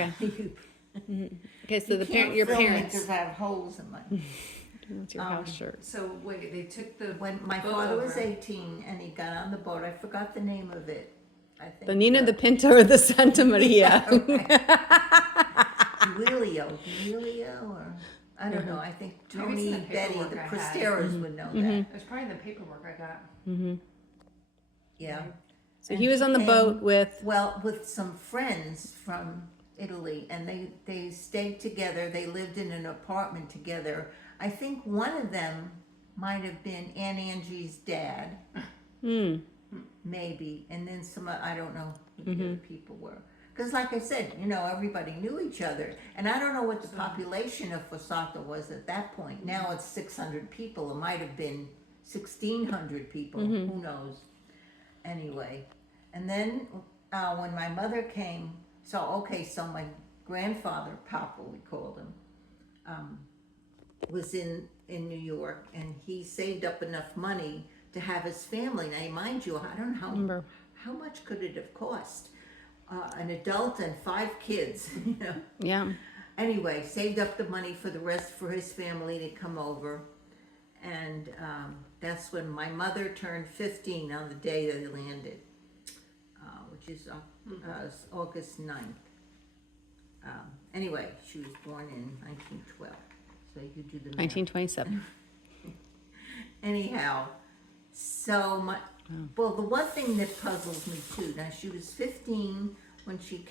Okay. Okay, so You can't your film me parents. because I have holes in my. What's your house shirt? So wait, they took the When my boat father was over. 18 and he got on the boat, I forgot the name of it. I think The Nina, the Pinta, or the Santa Maria? Duilio, or I don't know. I think Maybe it's in Tony, the Betty, paperwork the I had. Pristeras would know that. It was probably in the paperwork I got. Yeah. So And he was on the came, boat with. well, with some friends from Italy, and they stayed together. They lived in an apartment together. I think one of them might have been Aunt Angie's dad, maybe, and then some. I don't know who the other people were. Because, like I said, everybody knew each other, and I don't know what the population of Fossato was at that point. Now it's 600 people. It might have been 1,600 people. Who knows? Anyway, and then when my mother came, so my grandfather, Papa, we called him, was in New York, and he saved up enough money to have his family. Now, mind you, I don't know how much could it have cost? An adult and 5 kids, Yeah. Anyway, saved up the money for his family to come over. And that's when my mother turned 15 on the day they landed, which is August 9th. Anyway, she was born in 1912. So you do the math. 1927. Anyhow, so well, the one thing that puzzles me too, now she was 15 when she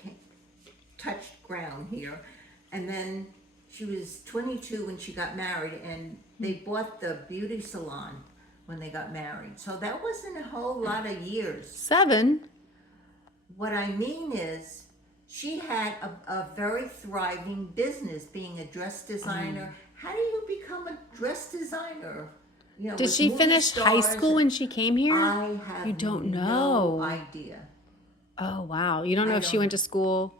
touched ground here, and then she was 22 when she got married, and they bought the beauty salon when they got married. So that wasn't a whole lot of years. 7. What I mean is, she had a very thriving business, being a dress designer. How do you become a dress designer? Did with she movie finish high stars school when she came here? I have You don't no know. idea. Oh, wow. You don't know if she went to school?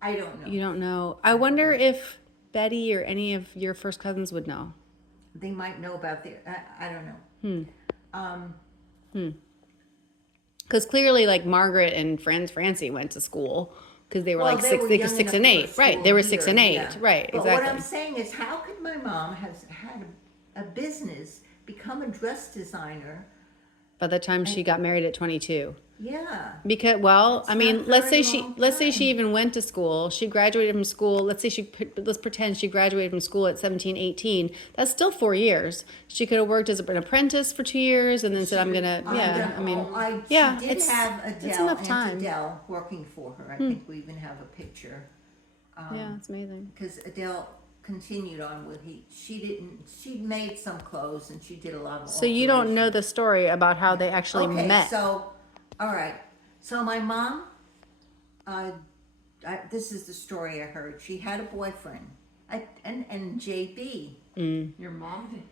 I don't know. You don't know. I wonder if Betty or any of your first cousins would know. They might know about I don't know. Because clearly, like, Margaret and Francie went to school because they were like they were young 6 enough and to 8. go to Right. school They were here, 6 and 8. yeah. Right. But Exactly. what I'm saying is, how could my mom has had a business, become a dress designer? By the time she got married at 22. Yeah. Because, well, It's I mean, not let's very say long she time. even went to school. She graduated from school. Let's pretend she graduated from school at 17, 18. That's still 4 years. She could have worked as an apprentice for 2 years and then said, I'm gonna, yeah, I mean, yeah, she did it's have it's enough Aunt time. Adele working for her. I think we even have a picture. Yeah, it's amazing. Because Adele continued on with she made some clothes and she did a lot of So you don't know the story about how they actually met. So, all right. So my mom, this is the story I heard. She had a boyfriend, and JB. Your mom did.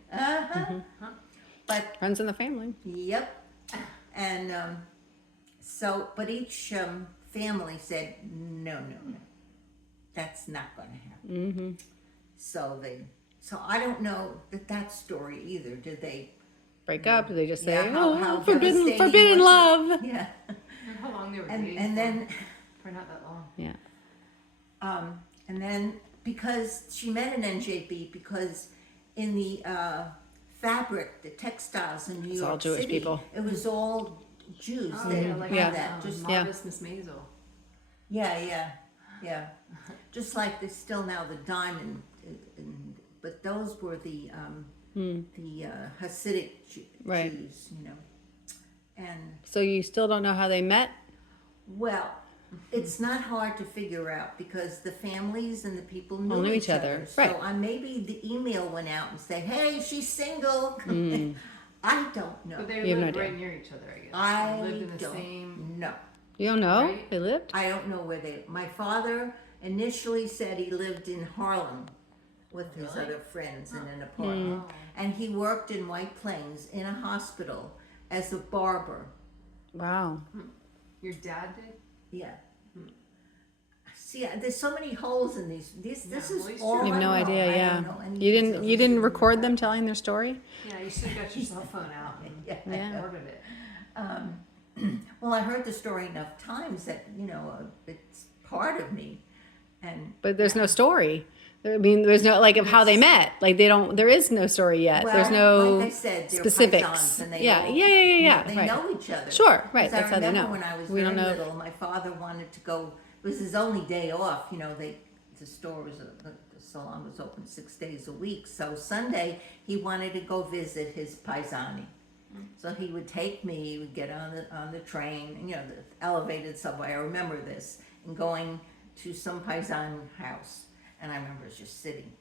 But Friends in the family. yep. And but each family said no, that's not going to happen. So I don't know that story either. Did they Break up? Did they just say, Yeah, how forbidden devastating was love? Yeah. How long they were And dating and for? then For not that long. Yeah. and then because she met an NJB because in the fabric, the textiles in New York all Jewish City, people. it was all Jews Oh, that yeah, like Yeah. had that. Just Modest Miss Maisel. yeah. Just like there's still now the diamond, but those were the Hasidic Right. Jews, and. So you still don't know how they met? Well, it's not hard to figure out because the families and the people knew, All knew each other. Right. So maybe the email went out and said, "Hey, she's single." I don't know. But they You have no lived idea. right near each other, I guess. I They lived in the don't same. know. You don't know? Right. They lived? I don't know where they. My father initially said he lived in Harlem with his Really? other friends in an apartment, and he worked in White Plains in a hospital as a barber. Wow. Your dad did? Yeah. See, there's so many holes in these. This well, is it's all true. You have I no know. idea, I yeah. don't know any You details. didn't record them telling their story? Yeah, you should have got your cell phone out and Yeah. Yeah. recorded it. Well, I heard the story enough times that it's part of me, And But there's no story. I mean, there's no like of how they met. Like they don't. There is no story yet. well, There's no like I said, they're specifics. paisans and they Yeah, all, yeah. They Right. know each other. Sure, right, 'Cause that's how I they remember know. when I was We very don't know. little, my father wanted to go. It was his only day off. You know, the store was the salon was open 6 days a week. So Sunday he wanted to go visit his paisani. So he would take me. He would get on the train, you know, the elevated subway. I remember this, and going to some paisan house, and I remember just sitting.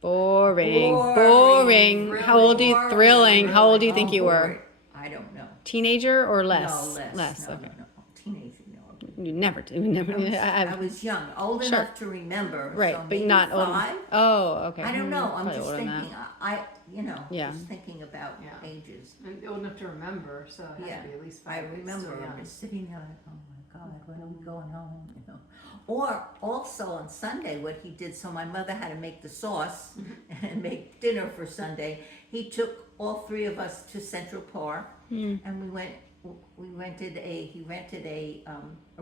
Boring. How old do you? Boring, Thrilling. How old do you really. think you were? Bored. I don't know. Teenager or less? No, less. No, Okay. no. Teenager, no. You never do. Never. I was young, old Sure. enough to remember. Right, so but maybe not old. 5. Oh, okay. I don't know. I'm Probably just older than that. thinking. Yeah. Just thinking about Yeah. ages. And old enough to remember, so it had Yeah, to be at least I 5. It's remember still young. just sitting there like, oh my God, when are we going home? You know. Or also on Sunday, what he did, so my mother had to make the sauce and make dinner for Sunday. He took all 3 of us to Central Park, and he rented a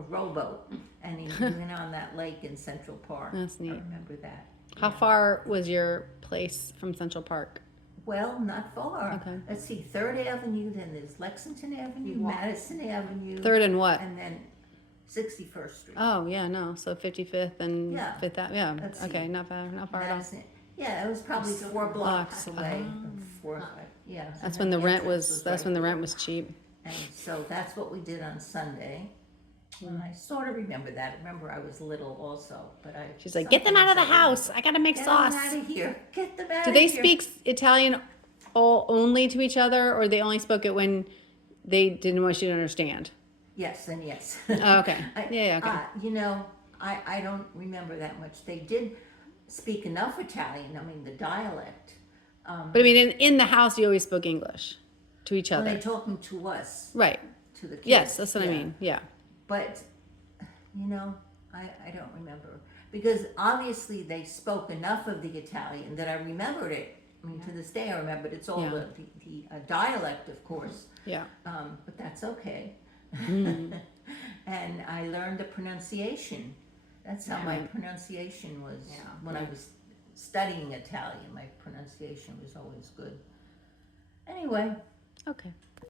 rowboat, and he went on that lake in Central Park. That's neat. I remember that. How far was your place from Central Park? Well, not far. Okay. Let's see, 3rd Avenue, then there's Lexington Avenue, You walk. Madison Avenue, Third and what? and then 61st Street. Oh yeah, no. So 55th and Yeah. 5th. Yeah. Let's see. Okay, not bad. Not far at all. Madison. Yeah, it was probably Still 4 blocks blocks. away. Oh. 4 or 5. Yeah. That's and when the then rent entrance was. That's right when the there. rent was cheap. And so that's what we did on Sunday. And I sort of remember that. Remember, I was little also, but I. She's like, get them out of the something house. I gotta make Get sauce. them out of here. Get them out Do of they here. speak Italian only to each other, or they only spoke it when they didn't want you to understand? Yes and yes. Oh, okay. Yeah, okay. You know, I don't remember that much. They did speak enough Italian. I mean, the dialect. But I mean, in the house, you always spoke English to each When other. they're talking to us, Right. to the kids. Yes, that's what I yeah. mean. Yeah. But, you know, I don't remember. Because obviously they spoke enough of the Italian that I remembered it. I mean, to this day I remember it. It's all Yeah. the dialect, of course. Yeah. But that's okay. Mm. And I learned the pronunciation. That's how Yeah. my pronunciation was Yeah. when I was studying Italian. My pronunciation was always good. Anyway, Okay.